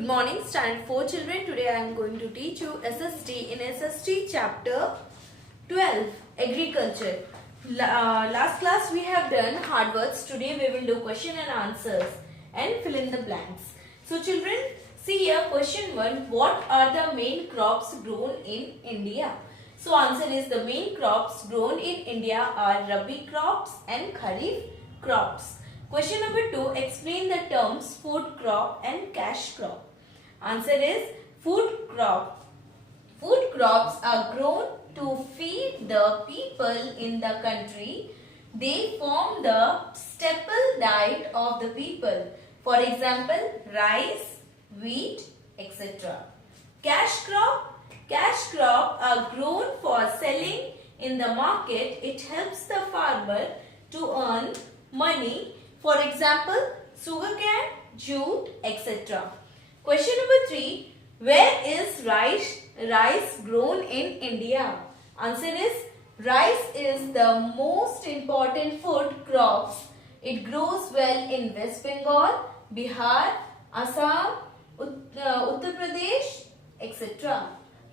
Good morning, standard 4 children. Today I am going to teach you SST in SST chapter 12, agriculture. Last class we have done hard words. Today we will do question and answers and fill in the blanks. So children, see here question 1. What are the main crops grown in India? So answer is the main crops grown in India are Rabi crops and Kharif crops. Question number 2. Explain the terms food crop and cash crop. Answer is food crop. Food crops are grown to feed the people in the country. They form the staple diet of the people. For example, rice, wheat, etc. Cash crop are grown for selling in the market. It helps the farmer to earn money. For example, sugarcane, jute, etc. Question number 3. Where is rice grown in India? Answer is rice is the most important food crops. It grows well in West Bengal, Bihar, Assam, Uttar Pradesh, etc.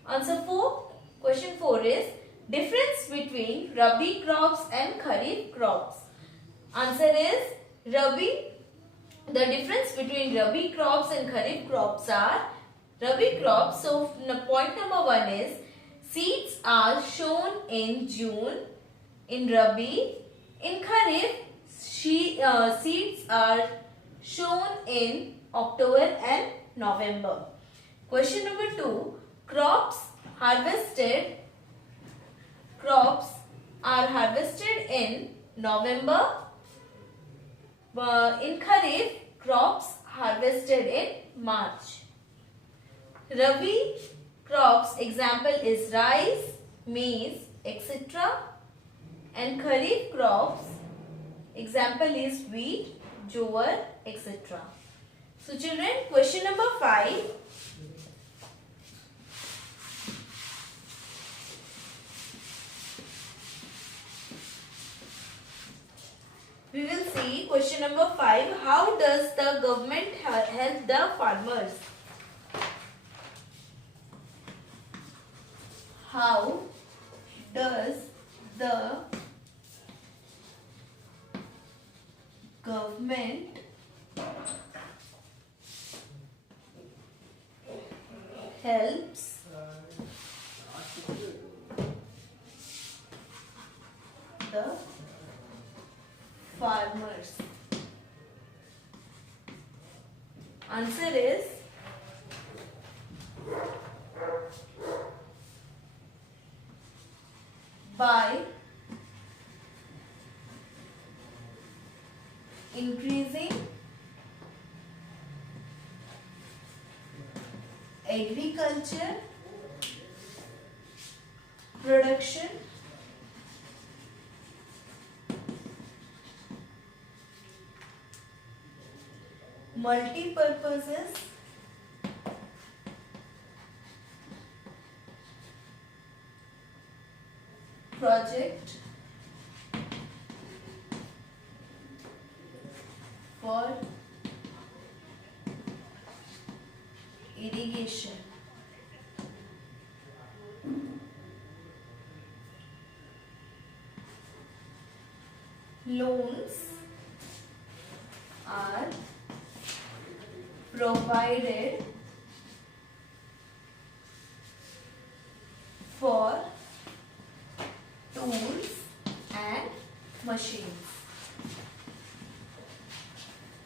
Answer 4. Question 4 is difference between Rabi crops and Kharif crops. Answer is the difference between Rabi crops and Kharif crops are Rabi crops. So point number 1 is seeds are sown in June in Rabi. In Kharif, seeds are sown in October and November. Question number 2. Crops are harvested in November. In Kharif, crops harvested in March. Rabi crops example is rice, maize, etc. And Kharif crops example is wheat, jowar, etc. So children, question number 5. We will see question number 5. How does the government help the farmers? How does the government helps the farmers? Answer is by increasing agriculture production, multi-purposes project for irrigation. Loans are provided for tools and machines.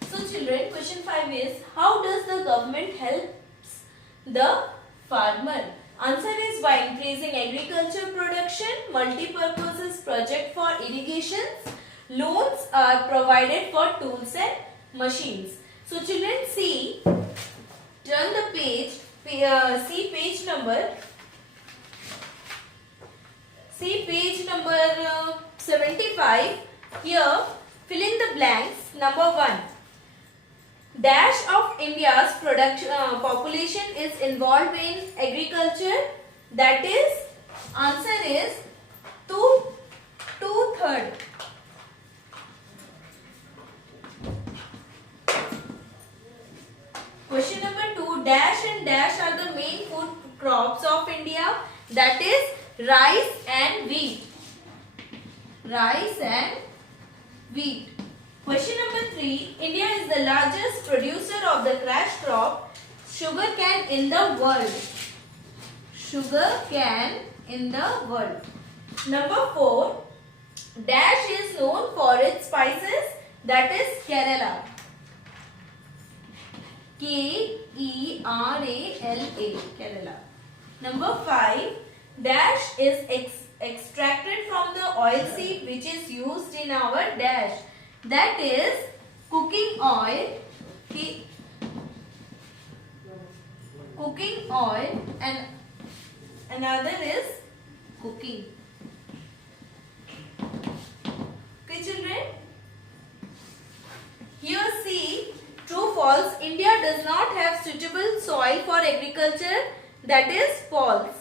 So children, question 5 is how does the government helps the farmer? Answer is by increasing agriculture production, multi-purposes project for irrigations, loans are provided for tools and machines. So children, see, turn the page, see page number 75. Here, fill in the blanks. Number 1. Dash of India's population is involved in agriculture. That is, answer is 2/3. Question number 2. dash and dash are the main food crops of India. That is rice and wheat. Rice and wheat. Question number 3. India is the largest producer of the cash crop sugarcane in the world. Sugarcane in the world. Number 4. Dash is known for its spices. That is Kerala. Kerala. Kerala. Number 5. Dash is extracted from the oil seed which is used in our dash. That is cooking oil. Cooking oil and another is cooking. Okay, children. Here see, true false. India does not have suitable soil for agriculture. That is false.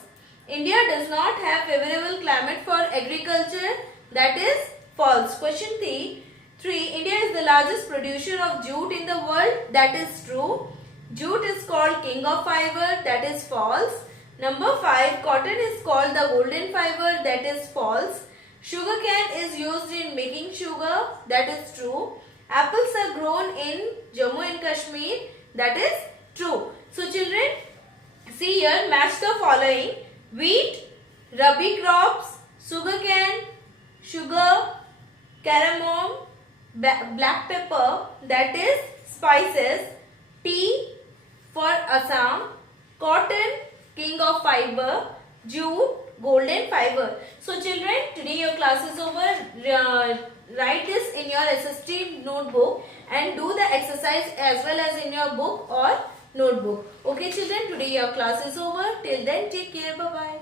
India does not have favorable climate for agriculture. That is false. Question 3. India is the largest producer of jute in the world. That is true. Jute is called king of fiber. That is false. Number 5. Cotton is called the golden fiber. That is false. Sugarcane is used in making sugar. That is true. Apples are grown in Jammu and Kashmir. That is true. So children, see here, match the following. Wheat, rabi crops, sugarcane, sugar, cardamom, black pepper, that is spices, tea for Assam, cotton, king of fiber, jute, golden fiber. So children, today your class is over. Write this in your SST notebook and do the exercise as well as in your book or notebook. Okay children, today your class is over. Till then, take care. Bye-bye.